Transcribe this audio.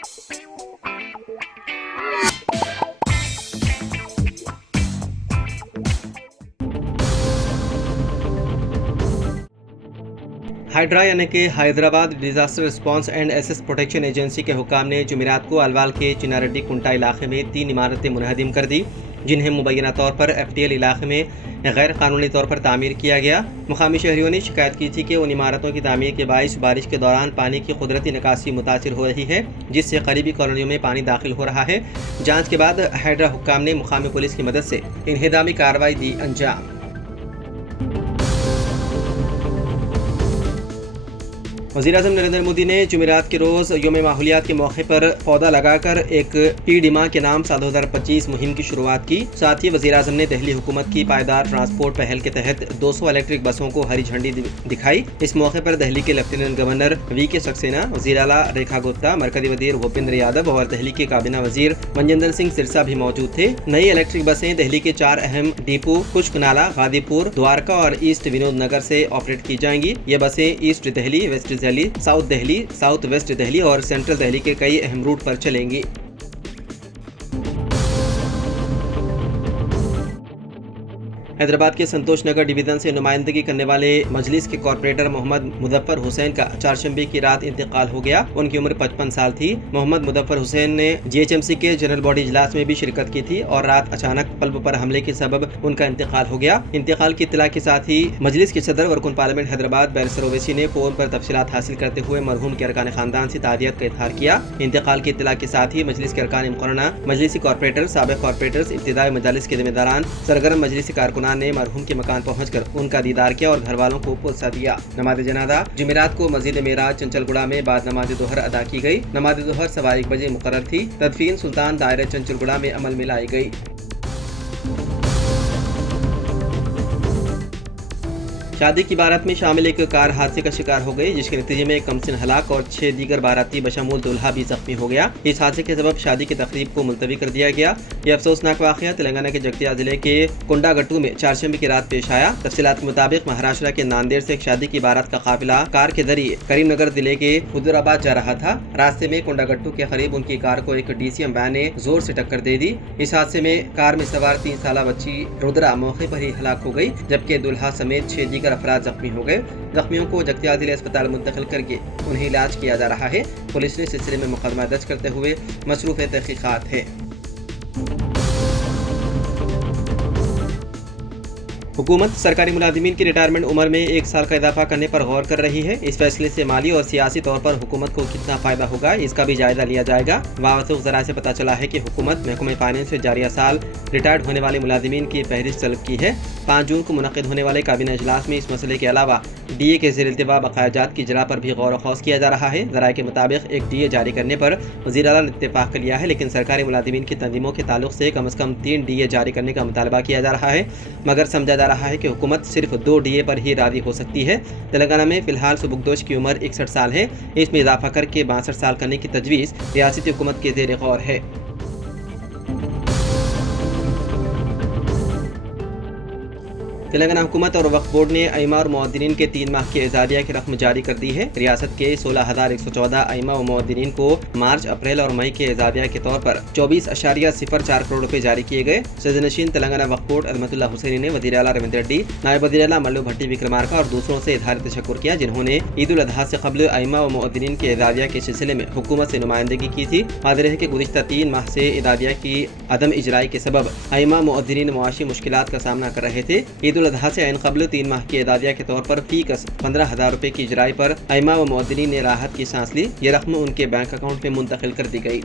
Hydra यानी कि Hyderabad disaster response and एसेस प्रोटेक्शन एजेंसी के हुक्काम ने जुमेरात को अलवाल के चिनारेड्डी कुंटा इलाके में 3 इमारतें मुनहदिम कर दी, जिन्हें मुबैना तौर पर FTL इलाके में गैर कानूनी तौर पर तामीर किया गया। मुकामी शहरियों ने शिकायत की थी कि उन इमारतों की तामीर के बाइस बारिश के दौरान पानी की कुदरती निकासी मुतासिर हो रही है, जिससे करीबी कॉलोनियों में पानी दाखिल हो रहा है। जाँच के बाद हाइड्रा हुक्काम ने मुकामी पुलिस की मदद से इन्हेदामी कार्रवाई दी अंजाम। वज़ीर-ए-आज़म नरेंद्र मोदी ने जुमेरात के रोज़ यौम माहौलियात के मौके पर पौधा लगाकर एक पीडिमा के नाम साल 2025 मुहिम की शुरुआत की। साथ ही वज़ीर-ए-आज़म ने दिल्ली हुकूमत की पायदार ट्रांसपोर्ट पहल के तहत 200 इलेक्ट्रिक बसों को हरी झंडी दिखाई। इस मौके पर दिल्ली के लेफ्टिनेंट गवर्नर VK सक्सेना, वज़ीर आला रेखा गुप्ता, मरकज़ी वज़ीर भूपेंद्र यादव और दिल्ली के काबीना वज़ीर मनजिंदर सिंह सिरसा भी मौजूद थे। नई इलेक्ट्रिक बसें दिल्ली के 4 अहम डिपो खुश्क नाला, गाजीपुर, द्वारका और ईस्ट विनोद नगर से ऑपरेट की जाएंगी। ये बसें east Delhi, west Delhi, south Delhi, south west Delhi और सेंट्रल दिल्ली के कई अहम रूट पर चलेंगी। हैदराबाद के संतोष नगर डिवीजन से नुमाइंदगी करने वाले मजलिस के कॉर्पोरेटर मोहम्मद मुजफ्फर हुसैन का चारशंबे की रात इंतकाल हो गया। उनकी उम्र 55 साल थी। मोहम्मद मुजफ्फर हुसैन ने GHMC के जनरल बॉडी इजलास में भी शिरकत की थी और रात अचानक कल्ब पर हमले के सबब उनका इंतकाल हो गया। इंतकाल की इत्तला के साथ ही मजलिस के सदर वरकुन पार्लियामेंट हैदराबाद बैरिस्टर ओवैसी ने फोन पर तफसीलात हासिल करते हुए मरहूम के अरकान खानदान से ताज़ियत का इज़हार किया। इंतकाल की इत्तला के साथ ही मजलिस के अरकान मुकर्रना, मजलिसी कॉर्पोरेटर, साबिक कॉर्पोरेटर्स, इब्तिदाई मजालिस के जिम्मेदारान, सरगर्म मजलिसी कारकुनान ने मरहूम के मकान पहुंचकर उनका दीदार किया और घर वालों को पुरसा दिया। नमाज जनाजा जुमेरात को मस्जिद मेराज चंचलगुड़ा में बाद नमाज दोहर अदा की गई। नमाज दोहर 1:15 बजे मुकर्रर थी। तदफीन सुल्तान दायरा चंचलगुड़ा में अमल में लाई गई। शादी की बारात में शामिल एक कार हादसे का शिकार हो गई, जिसके नतीजे में कमसिन हलाक और 6 दीगर बाराती बशमूल दुल्हा भी जख्मी हो गया। इस हादसे के सबब शादी की तकरीब को मुलतवी कर दिया गया। यह अफसोसनाक वाक़या तेलंगाना के जगतिया जिले के कोंडागट्टू में चारशंबे की रात पेश आया। तफसीलात के मुताबिक महाराष्ट्र के नांदेड़ से एक शादी की बारात का काफिला कार के जरिए करीमनगर जिले के हुजूराबाद जा रहा था। रास्ते में कोंडागट्टू के करीब उनकी कार को एक DCM वैन ने जोर से टक्कर दे दी। इस हादसे में कार में सवार 3 साला बच्ची रुद्रा मौके पर ही हलाक हो गई, जबकि दुल्हा समेत 6 दीगर अफराद जख्मी हो गए। जख्मियों को जगतियाल जिले अस्पताल मुंतकिल करके उन्हें इलाज किया जा रहा है। पुलिस ने सिलसिले में मुकदमा दर्ज करते हुए मसरूफ तहकीकात है। हुकूमत सरकारी मुलाजिमीन की रिटायरमेंट उम्र में 1 साल का इजाफा करने पर गौर कर रही है। इस फैसले से माली और सियासी तौर पर हुकूमत को कितना फ़ायदा होगा, इसका भी जायजा लिया जाएगा। वावसूख ज़राए से पता चला है कि हुकूमत महकमा फाइनेंस से जारिया साल रिटायर्ड होने वाले मुलाजिमीन की फहरिस्त तलब की है। 5 जून को मुनक़िद होने वाले काबीना इजलास में इस मसले के अलावा DA के ज़ेर इल्तिवा बकायाजात की जरा पर भी गौर खौस किया जा रहा है। ज़राए के मुताबिक एक DA जारी करने पर वज़ीर आला ने इत्तेफाक कर लिया है, लेकिन सरकारी मुलाजिमीन की तंजीमों के ताल्लुक से कम से कम 3 DA जारी करने का मुतालबा किया जा रहा है, मगर समझा जा रहा है कि हुकूमत सिर्फ 2 DA पर ही राजी हो सकती है। तेलंगाना में फिलहाल सुबुकदोश की उम्र 61 साल है। इसमें इजाफा करके 62 साल करने की तजवीज़ रियासती हुकूमत के ज़ेर गौर है। तेलंगाना हुकूमत और वक्फ बोर्ड ने अइमा और मुअद्दिनीन के 3 माह के एजादिया की रकम जारी कर दी है। रियासत के 16,114 अइमा व मुअद्दिनीन को मार्च, अप्रैल और मई के एजादिया के तौर पर 24.04 करोड़ रुपए जारी किए गए। सदरनशीन तेलंगाना वक्फ बोर्ड अज़मतुल्लाह हुसैनी ने वज़ीर आला रविंद्र रेड्डी, नायब वज़ीर आला मल्लू भट्टी विक्रमार्का और दूसरों से इज़हार तशक्कुर किया, जिन्होंने ईद उल अज़हा से कब्ल अइमा व मुअद्दिनीन के एजादिया के सिलसिले में हुकूमत से नुमाइंदगी की थी। वाज़ेह है कि गुज़िश्ता 3 माह से एजादिया की अदम इजराई के सबब अइमा मुअद्दिनीन मुआशी मुश्किलात का सामना कर रहे थे। ईद उल अज़हा से ऐन कब्ल 3 माह की एदादिया के तौर पर फी कस 15,000 रुपए की इजराई पर अइमा व मुअद्दिनीन ने राहत की सांस ली। ये रकम उनके बैंक अकाउंट में मुंतकिल कर दी गई।